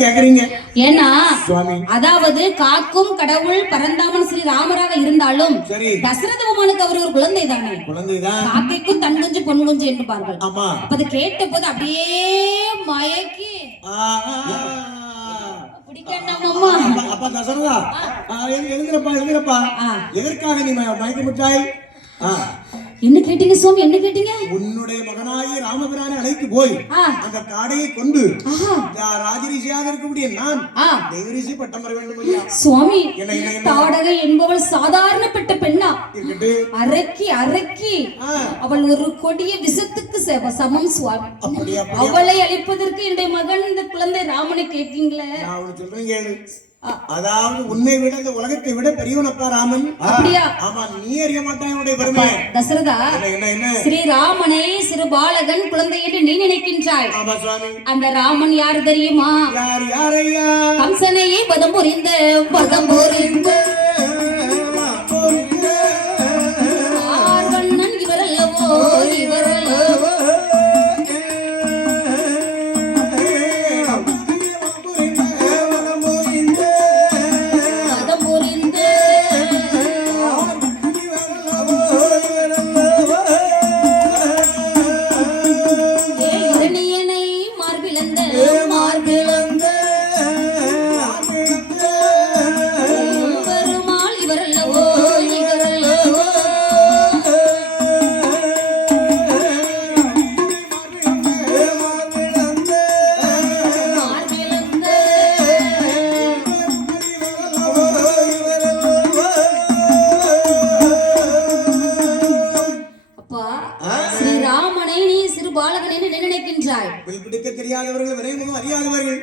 கேக்குறீங்க? ஏன்னா அதாவது காக்கும் கடவுள் பரந்தாமன் ஸ்ரீ ராமராக இருந்தாலும் சரி. தசரத உமனுக்கு அவர் ஒரு குழந்தை தானே? காக்கைக்கும் தன் குஞ்சு பொன் குஞ்சு என்பார்கள் அது கேட்ட போது அப்படியே மயக்கி அப்ப- தசரதா. எதற்காக நீ மயக்க மிட்டாய் என்ன கேட்டீங்க சுவாமி? என்ன கேட்டீங்க? உன்னுடைய மகனாகி ராமபிரானை அழைத்து போய் அந்த காடையை கொண்டு ராஜரிஷியாக இருக்கக்கூடிய நான் ஆ. தெய்வரிஷி பட்டம் பெற வேண்டும் ஐயா. சுவாமி தாடகை என்பவள் சாதாரணப்பட்ட பெண்ணா? அரக்கி அரக்கி அவள் ஒரு கொடிய விஷத்துக்கு செ- சமம் சுவாமி? அவளை அழிப்பதற்கு என்னுடைய மகன் இந்த குழந்தை ராமனை கேட்கீங்களே அதாவது உன்னை விட இந்த உலகத்தை விட பெரியவனப்பா ராமன். அப்படியா? ஆமா நீ அறிய மாட்டாய் உன்னுடைய பெருமை. தசரதா என்ன என்ன என்ன? ஸ்ரீராமனை சிறு பாலகன் குழந்தை என்று நீ நினைக்கின்றாய். ஆமா சுவாமி. அந்த ராமன் யார் தெரியுமா? யார் யாரையா? கம்சனையே பதம் புரிந்த பதம் புரிந்த. அப்பா ஸ்ரீராமனை நீ சிறு பாலகனை நினைக்கின்றாய். தெரியாதவர்கள் விரைமுகம் அறியாதவர்கள்.